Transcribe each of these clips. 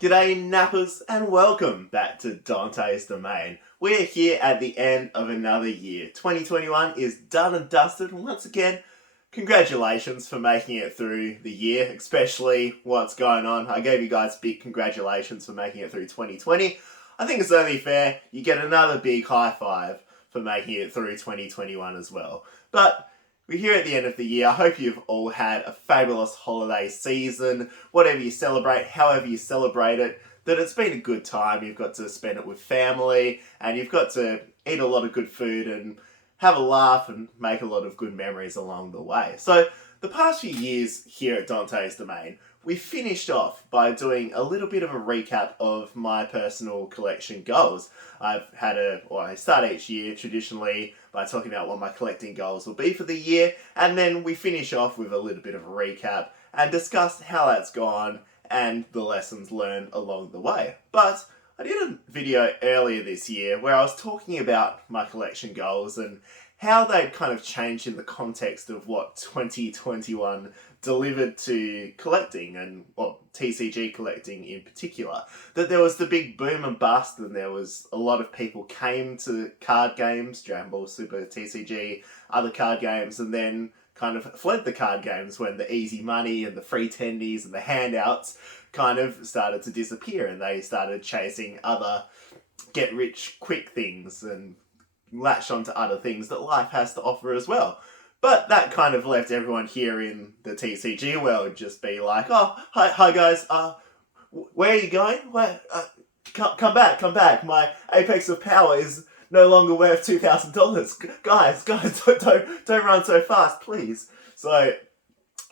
G'day nappers and welcome back to Dante's Domain. We're here at the end of another year. 2021 is done and dusted, and once again, congratulations for making it through the year, especially what's going on. I gave you guys big congratulations for making it through 2020. I think it's only fair you get another big high five for making it through 2021 as well. But we're here at the end of the year. I hope you've all had a fabulous holiday season. Whatever you celebrate, however you celebrate it, that it's been a good time. You've got to spend it with family and you've got to eat a lot of good food and have a laugh and make a lot of good memories along the way. So, the past few years here at Dante's Domain, we finished off by doing a little bit of a recap of my personal collection goals. I start each year traditionally by talking about what my collecting goals will be for the year, and then we finish off with a little bit of a recap and discuss how that's gone and the lessons learned along the way. But I did a video earlier this year where I was talking about my collection goals and how they'd kind of changed in the context of what 2021 delivered to collecting and TCG collecting in particular. That there was the big boom and bust, and there was a lot of people came to card games, Dragon Ball Super, TCG, other card games, and then kind of fled the card games when the easy money and the free tendies and the handouts kind of started to disappear, and they started chasing other get rich quick things and latched onto other things that life has to offer as well. But that kind of left everyone here in the TCG world just be like, oh, hi guys, where are you going? Where, come back. My Apex of Power is no longer worth $2,000. Guys, don't run so fast, please. So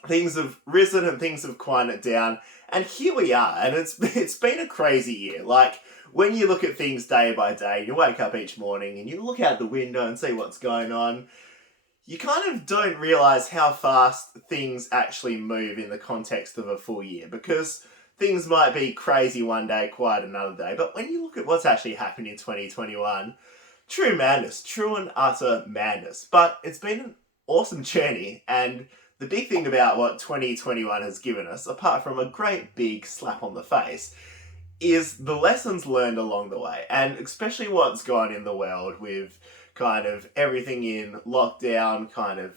things have risen and things have quieted down, and here we are. And it's been a crazy year. Like, when you look at things day by day, you wake up each morning and you look out the window and see what's going on, you kind of don't realise how fast things actually move in the context of a full year, because things might be crazy one day, quiet another day. But when you look at what's actually happened in 2021, true madness, true and utter madness. But it's been an awesome journey, and the big thing about what 2021 has given us, apart from a great big slap on the face, is the lessons learned along the way, and especially what's gone in the world with kind of everything in lockdown, kind of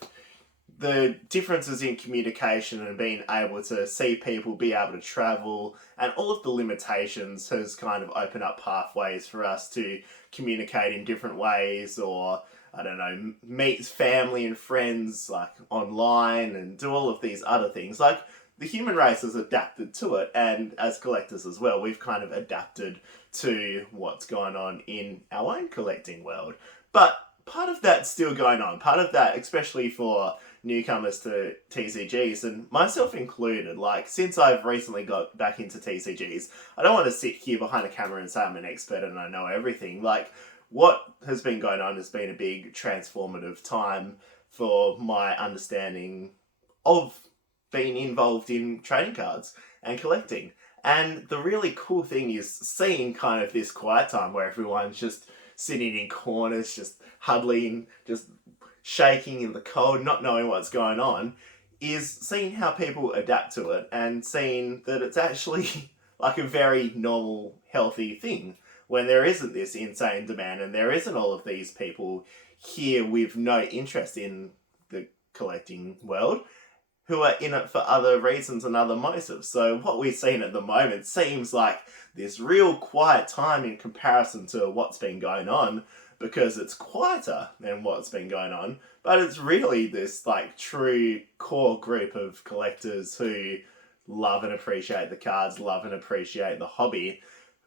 the differences in communication and being able to see people, be able to travel, and all of the limitations has kind of opened up pathways for us to communicate in different ways, or I don't know, meet family and friends like online and do all of these other things. Like, the human race has adapted to it, and as collectors as well, we've kind of adapted to what's going on in our own collecting world. But part of that's still going on. Part of that, especially for newcomers to TCGs, and myself included, like, since I've recently got back into TCGs, I don't want to sit here behind a camera and say I'm an expert and I know everything. Like, what has been going on has been a big transformative time for my understanding of being involved in trading cards and collecting. And the really cool thing is seeing kind of this quiet time where everyone's just sitting in corners, just huddling, just shaking in the cold, not knowing what's going on, is seeing how people adapt to it and seeing that it's actually like a very normal, healthy thing when there isn't this insane demand and there isn't all of these people here with no interest in the collecting world who are in it for other reasons and other motives. So what we're seeing at the moment seems like this real quiet time in comparison to what's been going on, because it's quieter than what's been going on, but it's really this like true core group of collectors who love and appreciate the cards, love and appreciate the hobby,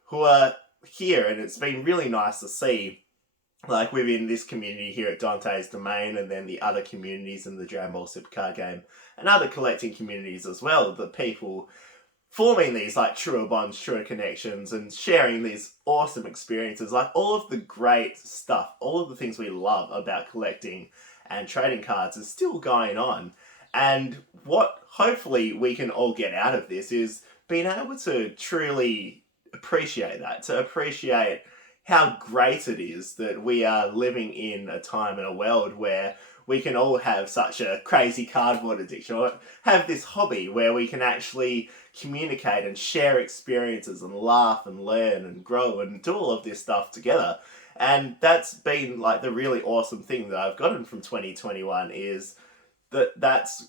who are here. And it's been really nice to see, like, within this community here at Dante's Domain, and then the other communities in the Dragon Ball Super card game, and other collecting communities as well, the people forming these like truer bonds, truer connections, and sharing these awesome experiences, like all of the great stuff, all of the things we love about collecting and trading cards is still going on. And what hopefully we can all get out of this is being able to truly appreciate that, to appreciate how great it is that we are living in a time and a world where we can all have such a crazy cardboard addiction, or have this hobby where we can actually communicate and share experiences and laugh and learn and grow and do all of this stuff together. And that's been like the really awesome thing that I've gotten from 2021 is that's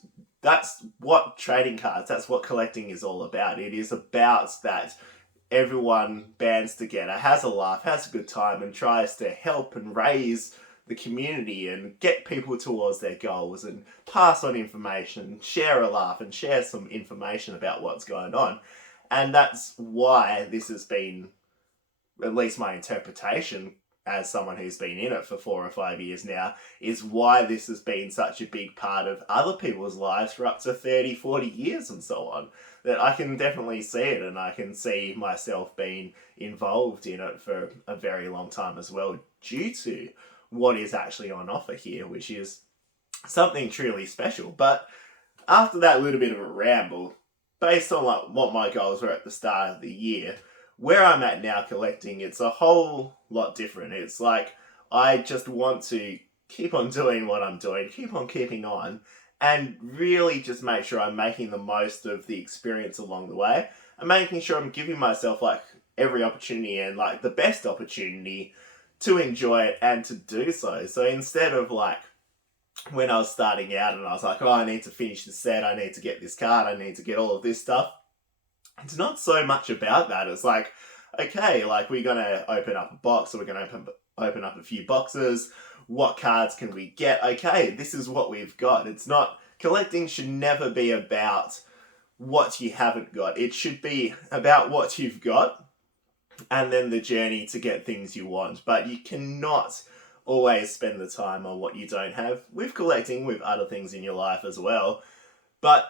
what trading cards, that's what collecting is all about. It is about that everyone bands together, has a laugh, has a good time, and tries to help and raise the community and get people towards their goals and pass on information, share a laugh and share some information about what's going on. And that's why this has been, at least my interpretation as someone who's been in it for 4 or 5 years now, is why this has been such a big part of other people's lives for up to 30, 40 years and so on. That I can definitely see it, and I can see myself being involved in it for a very long time as well, due to what is actually on offer here, which is something truly special. But after that little bit of a ramble, based on like what my goals were at the start of the year, where I'm at now collecting, it's a whole lot different. It's like, I just want to keep on doing what I'm doing, keep on keeping on, and really just make sure I'm making the most of the experience along the way, and making sure I'm giving myself like every opportunity and like the best opportunity to enjoy it and to do so. So instead of like when I was starting out and I was like, oh, I need to finish the set, I need to get this card, I need to get all of this stuff, it's not so much about that. It's like, okay, like we're going to open up a box, or we're going to open up a few boxes. What cards can we get? Okay, this is what we've got. It's not, collecting should never be about what you haven't got. It should be about what you've got and then the journey to get things you want. But you cannot always spend the time on what you don't have. With collecting, with other things in your life as well. But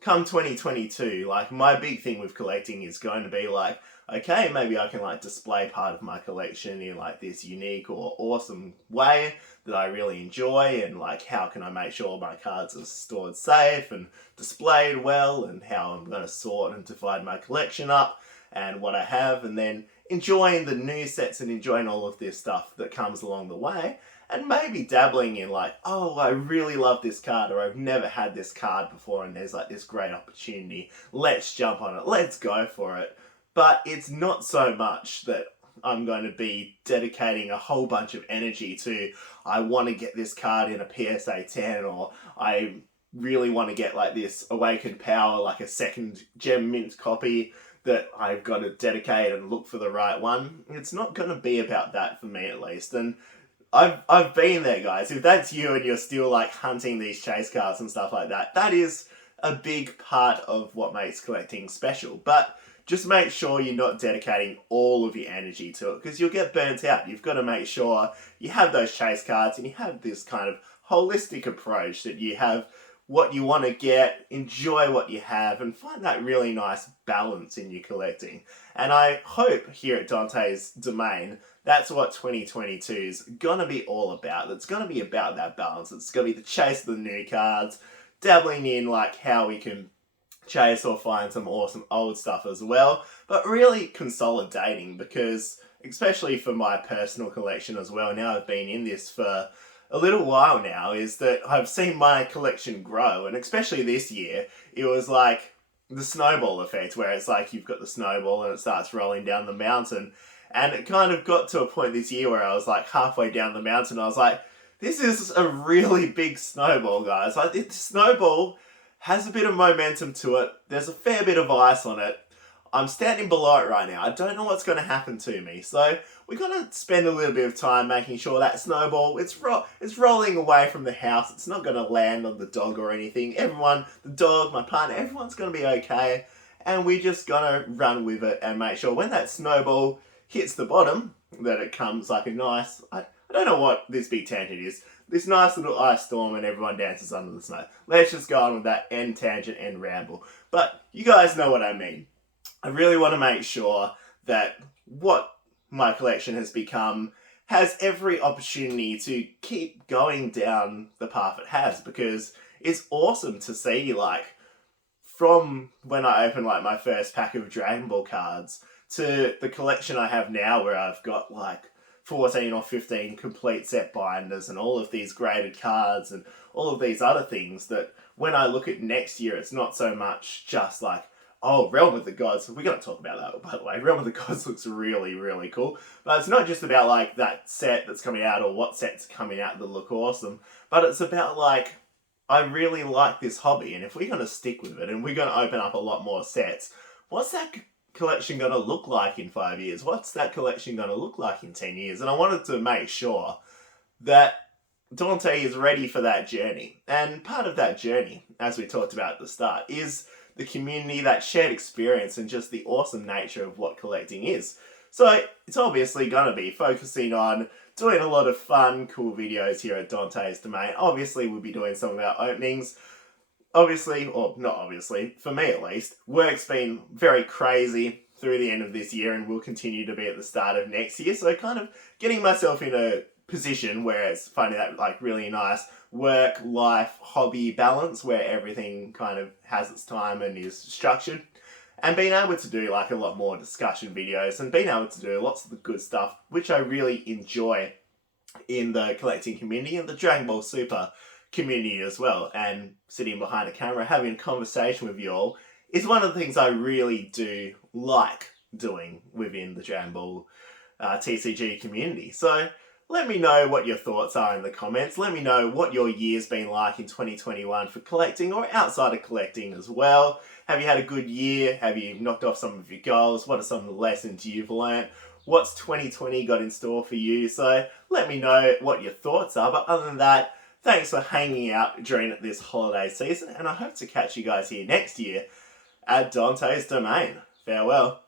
come 2022, like my big thing with collecting is going to be like, okay, maybe I can like display part of my collection in like this unique or awesome way that I really enjoy, and like how can I make sure my cards are stored safe and displayed well, and how I'm going to sort and divide my collection up and what I have, and then enjoying the new sets and enjoying all of this stuff that comes along the way. And maybe dabbling in like, oh, I really love this card, or I've never had this card before and there's like this great opportunity. Let's jump on it. Let's go for it. But it's not so much that I'm going to be dedicating a whole bunch of energy to, I want to get this card in a PSA 10, or I really want to get like this Awakened Power, like a second gem mint copy that I've got to dedicate and look for the right one. It's not going to be about that for me, at least. And I've been there, guys. If that's you and you're still like hunting these chase cards and stuff like that, that is a big part of what makes collecting special. But just make sure you're not dedicating all of your energy to it, because you'll get burnt out. You've got to make sure you have those chase cards and you have this kind of holistic approach, that you have what you want to get, enjoy what you have, and find that really nice balance in your collecting. And I hope here at Dante's Domain, that's what 2022 is going to be all about. It's going to be about that balance. It's going to be the chase of the new cards, dabbling in like how we can chase or find some awesome old stuff as well, but really consolidating, because especially for my personal collection as well, now I've been in this for a little while now, is that I've seen my collection grow, and especially this year, it was like the snowball effect, where it's like you've got the snowball and it starts rolling down the mountain. And it kind of got to a point this year where I was like halfway down the mountain, I was like, this is a really big snowball, guys. Like, the snowball has a bit of momentum to it. There's a fair bit of ice on it. I'm standing below it right now. I don't know what's going to happen to me. So we're going to spend a little bit of time making sure that snowball, it's rolling away from the house. It's not going to land on the dog or anything. Everyone, the dog, my partner, everyone's going to be okay. And we're just going to run with it and make sure when that snowball hits the bottom, that it comes like a nice, I don't know what this big tangent is, this nice little ice storm and everyone dances under the snow. Let's just go on with that end tangent and ramble. But you guys know what I mean. I really want to make sure that what my collection has become has every opportunity to keep going down the path it has, because it's awesome to see, like, from when I opened like my first pack of Dragon Ball cards to the collection I have now, where I've got like 14 or 15 complete set binders and all of these graded cards and all of these other things that when I look at next year, it's not so much just like, oh, Realm of the Gods. We're going to talk about that, by the way. Realm of the Gods looks really, really cool. But it's not just about like that set that's coming out or what set's coming out that look awesome. But it's about like, I really like this hobby. And if we're going to stick with it and we're going to open up a lot more sets, what's that collection going to look like in 5 years? What's that collection going to look like in 10 years? And I wanted to make sure that Dante is ready for that journey. And part of that journey, as we talked about at the start, is the community, that shared experience, and just the awesome nature of what collecting is. So it's obviously going to be focusing on doing a lot of fun, cool videos here at Dante's Domain. Obviously, we'll be doing some of our openings. Obviously, or not obviously, for me at least, work's been very crazy through the end of this year and will continue to be at the start of next year. So kind of getting myself in a position where it's finding that like really nice work, life, hobby balance where everything kind of has its time and is structured. And being able to do like a lot more discussion videos and being able to do lots of the good stuff, which I really enjoy in the collecting community and the Dragon Ball Super community as well. And sitting behind a camera having a conversation with you all is one of the things I really do like doing within the Dragon Ball TCG community. So let me know what your thoughts are in the comments. Let me know what your year's been like in 2021 for collecting or outside of collecting as well. Have you had a good year? Have you knocked off some of your goals? What are some of the lessons you've learnt? What's 2020 got in store for you? So let me know what your thoughts are. But other than that, thanks for hanging out during this holiday season. And I hope to catch you guys here next year at Dante's Domain. Farewell.